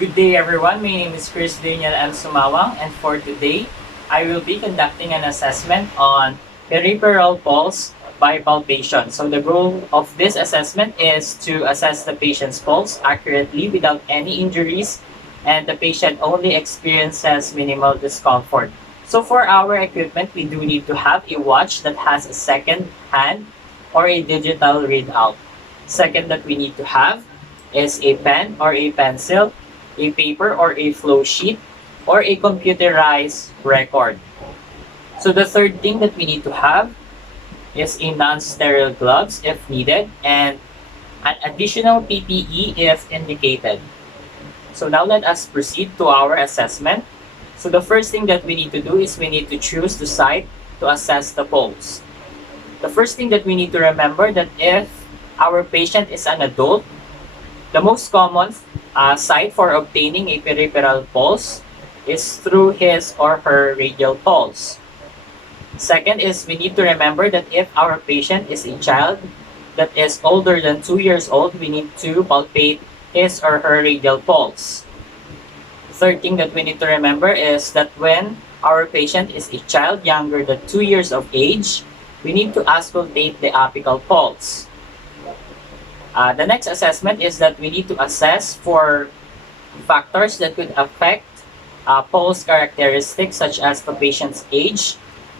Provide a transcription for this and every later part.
Good day everyone, my name is Chris Daniel M. Sumawang, and for today, I will be conducting an assessment on peripheral pulse by palpation. So the goal of this assessment is to assess the patient's pulse accurately without any injuries, and the patient only experiences minimal discomfort. So for our equipment, we do need to have a watch that has a second hand or a digital readout. Second that we need to have is a pen or a pencil, a paper or a flow sheet, or a computerized record. So the third thing that we need to have is a non-sterile gloves if needed, and an additional PPE if indicated. So now let us proceed to our assessment. So the first thing that we need to do is we need to choose the site to assess the pulse. The first thing that we need to remember that if our patient is an adult, the most common site for obtaining a peripheral pulse is through his or her radial pulse. Second is we need to remember that if our patient is a child that is older than 2 years old, we need to palpate his or her radial pulse. Third thing that we need to remember is that when our patient is a child younger than 2 years of age, we need to auscultate the apical pulse. The next assessment is that we need to assess for factors that could affect pulse characteristics such as the patient's age,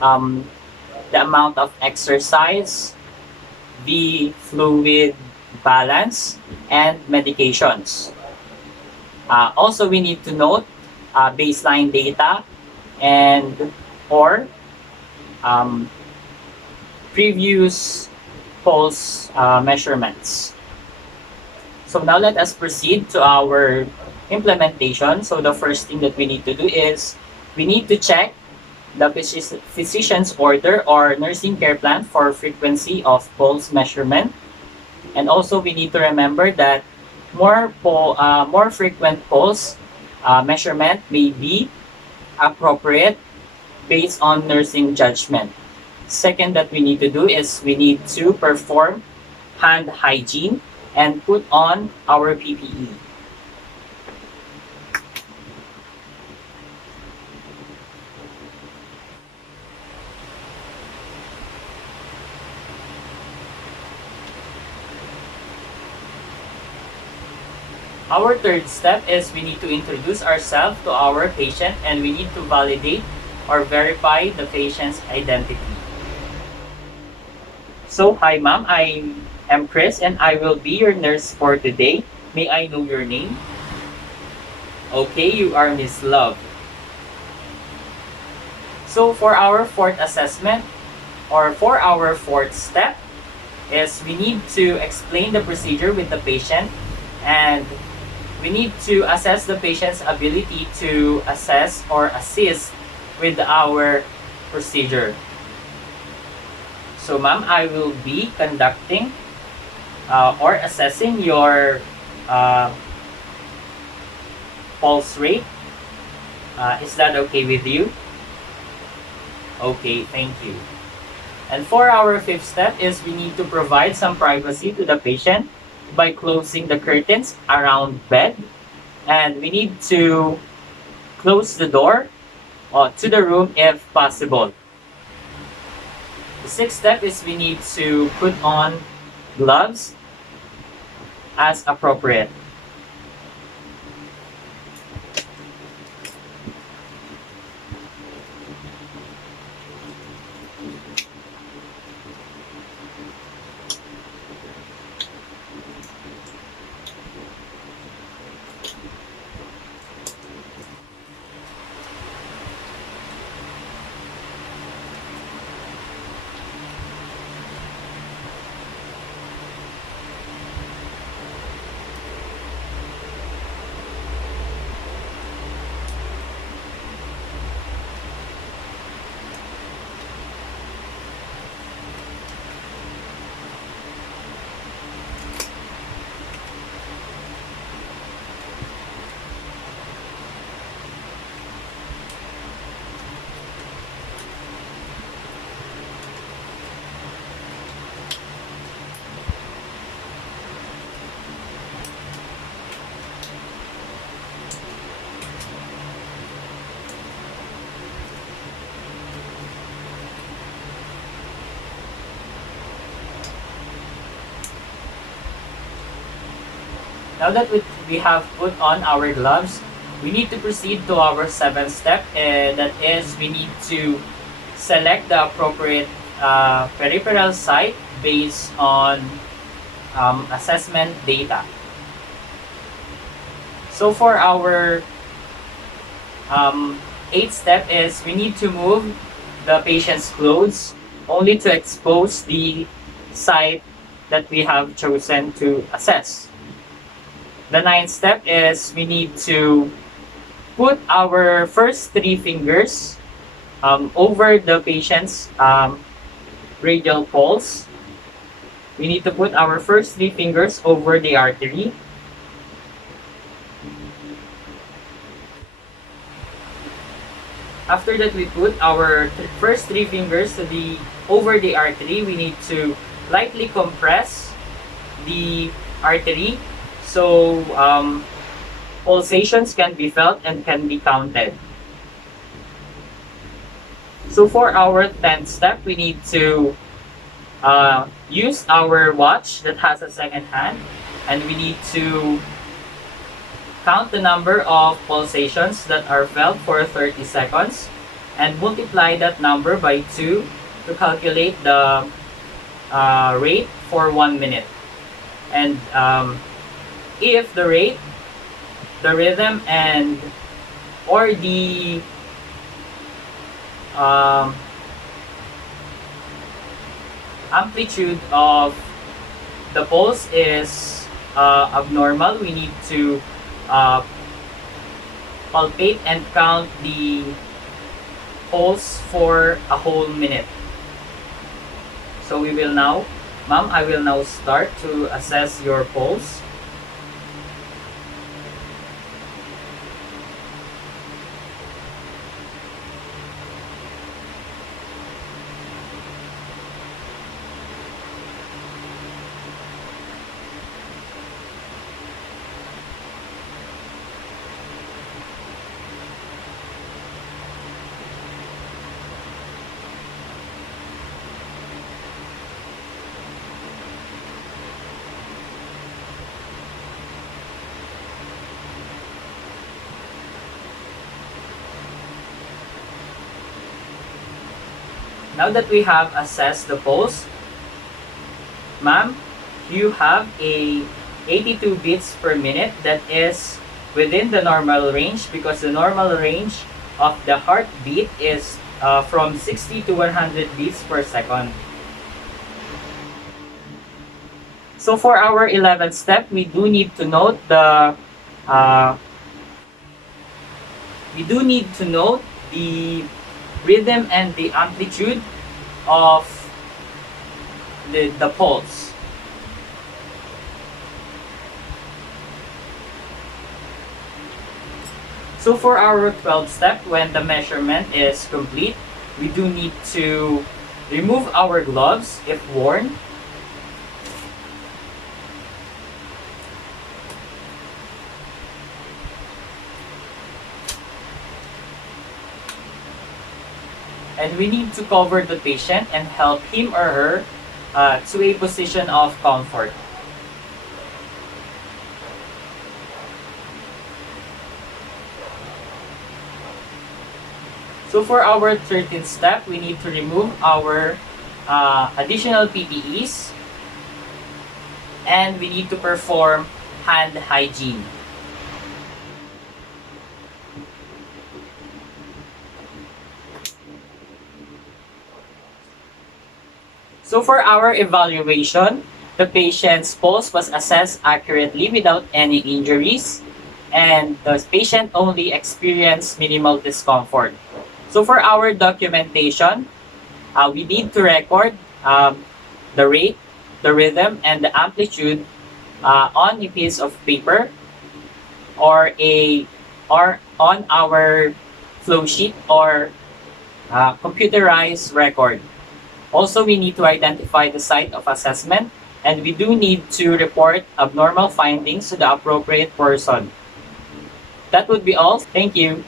the amount of exercise, the fluid balance, and medications. Also, we need to note baseline data and or previous pulse measurements. So now let us proceed to our implementation. So the first thing that we need to do is we need to check the physician's order or nursing care plan for frequency of pulse measurement. And also we need to remember that more frequent pulse measurement may be appropriate based on nursing judgment. Second that we need to do is we need to perform hand hygiene and put on our PPE. Our third step is we need to introduce ourselves to our patient, and we need to validate or verify the patient's identity. So, hi ma'am, I am Chris and I will be your nurse for today. May I know your name? Okay, you are Miss Love. So for our fourth assessment, or for our fourth step, is we need to explain the procedure with the patient, and we need to assess the patient's ability to assess or assist with our procedure. So ma'am, I will be conducting or assessing your pulse rate. Is that okay with you? Okay, thank you. And for our fifth step is we need to provide some privacy to the patient by closing the curtains around bed, and we need to close the door to the room if possible. The sixth step is we need to put on gloves as appropriate. Now that we have put on our gloves, we need to proceed to our seventh step, and that is we need to select the appropriate peripheral site based on assessment data. So for our eighth step is we need to move the patient's clothes only to expose the site that we have chosen to assess. The ninth step is we need to put our first three fingers over the patient's radial pulse. We need to put our first three fingers over the artery. After that, we put our first three fingers to over the artery. We need to lightly compress the artery so pulsations can be felt and can be counted. So for our 10th step, we need to use our watch that has a second hand, and we need to count the number of pulsations that are felt for 30 seconds and multiply that number by 2 to calculate the rate for 1 minute. And if the rate, the rhythm, and or the amplitude of the pulse is abnormal, we need to palpate and count the pulse for a whole minute. So we will now, ma'am, I will now start to assess your pulse. Now that we have assessed the pulse, ma'am, you have a 82 beats per minute. That is within the normal range because the normal range of the heartbeat is from 60 to 100 beats per second. So for our 11th step, we do need to note the rhythm and the amplitude of the pulse. So for our 12th step, when the measurement is complete, we do need to remove our gloves if worn. And we need to cover the patient and help him or her to a position of comfort. So for our 13th step, we need to remove our additional PPEs and we need to perform hand hygiene. So for our evaluation, the patient's pulse was assessed accurately without any injuries, and the patient only experienced minimal discomfort. So for our documentation, we need to record the rate, the rhythm, and the amplitude on a piece of paper or on our flow sheet or computerized record. Also, we need to identify the site of assessment, and we do need to report abnormal findings to the appropriate person. That would be all. Thank you.